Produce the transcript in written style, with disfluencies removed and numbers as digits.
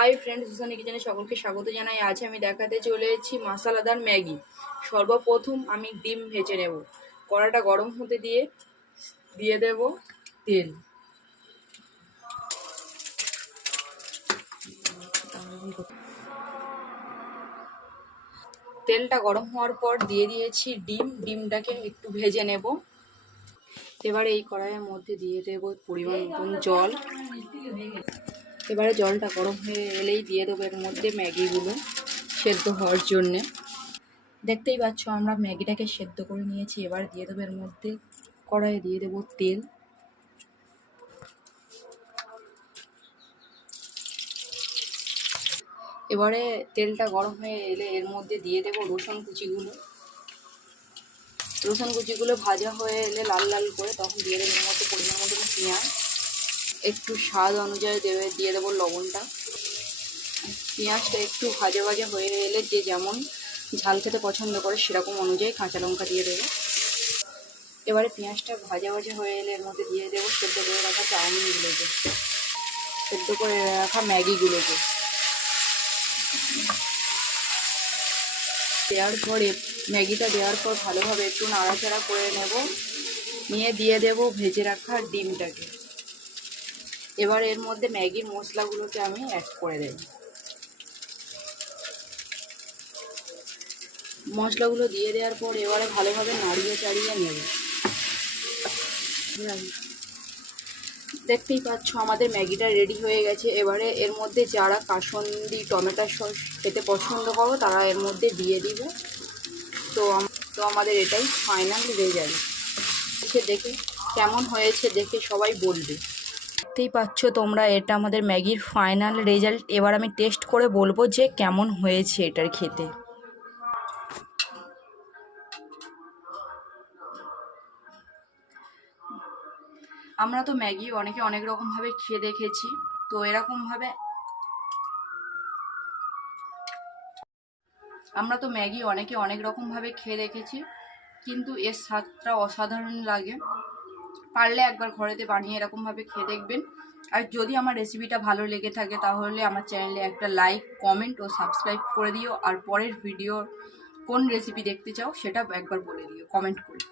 Hi friends, সুসানি কিচেনে সকলকে স্বাগত জানাই। আজ আমি দেখাতে চলেছি মশলাদার ম্যাগি। সর্বপ্রথম আমি ডিম ভেজে নেব। কড়াটা গরম হতে দিয়ে দেব তেল। তেলটা গরম হওয়ার পর দিয়ে দিয়েছি ডিমটাকে একটু ভেজে নেব। এবারে এই কড়াইয়ের মধ্যে দিয়ে দেব পরিমাণ মতন জল। এবারে জলটা গরম হয়ে এলেই দিয়ে দেবো এর মধ্যে ম্যাগিগুলো সেদ্ধ হওয়ার জন্যে। দেখতেই পাচ্ছ আমরা ম্যাগিটাকে সেদ্ধ করে নিয়েছি। এবার দিয়ে দেবো এর মধ্যে, কড়াইয়ে দিয়ে দেবো তেল। এবারে তেলটা গরম হয়ে এলে এর মধ্যে দিয়ে দেবো রসুন কুচিগুলো ভাজা হয়ে এলে লাল লাল করে তখন দিয়ে দেবো এর মধ্যে পরিমাণ মতো পেঁয়াজ, একটু স্বাদ অনুযায়ী দিয়ে দেবো লবণটা। পেঁয়াজটা একটু ভাজা হয়ে এলে যে যেমন ঝাল খেতে পছন্দ করে সেরকম অনুযায়ী কাঁচা লঙ্কা দিয়ে দেবো। এবারে পেঁয়াজটা ভাজা হয়ে এলে এর মধ্যে দিয়ে দেবো সেদ্ধ করে রাখা চাউমিনগুলোকে, সেদ্ধ করে রাখা ম্যাগিগুলোকে দেওয়ার পরে ম্যাগিটা দেওয়ার পর ভালোভাবে একটু নাড়াচাড়া করে নিয়ে দিয়ে দেবো ভেজে রাখা ডিমটাকে। এবার এর মধ্যে ম্যাগির মশলাগুলোকে আমি অ্যাড করে দেব। মশলাগুলো দিয়ে দেওয়ার পর এবারে ভালোভাবে নাড়িয়ে চাড়িয়ে নেব। দেখতেই পাচ্ছ আমাদের ম্যাগিটা রেডি হয়ে গেছে। এবারে এর মধ্যে যারা কাসুন্দি টমেটো সস খেতে পছন্দ করো তারা এর মধ্যে দিয়ে দিবে। তো আমাদের এটাই ফাইনাল রেজাল্ট। দেখে কেমন হয়েছে দেখে সবাই বলবে। দেখতেই পাচ্ছ তোমরা এটা আমাদের ম্যাগির ফাইনাল রেজাল্ট। এবার আমি টেস্ট করে বলবো যে কেমন হয়েছে এটার খেতে। আমরা তো ম্যাগি অনেক রকমভাবে খেয়ে দেখেছি, তো এরকমভাবে অনেক রকমভাবে খেয়ে দেখেছি, কিন্তু এর স্বাদটা অসাধারণ লাগে। পারলে একবার ঘরেতে বানিয়ে এরকমভাবে খেয়ে দেখবেন। আর যদি আমার রেসিপিটা ভালো লেগে থাকে তাহলে আমার চ্যানেলে একটা লাইক, কমেন্ট ও সাবস্ক্রাইব করে দিও। আর পরের ভিডিও কোন রেসিপি দেখতে চাও সেটা একবার বলে দিও কমেন্ট করে।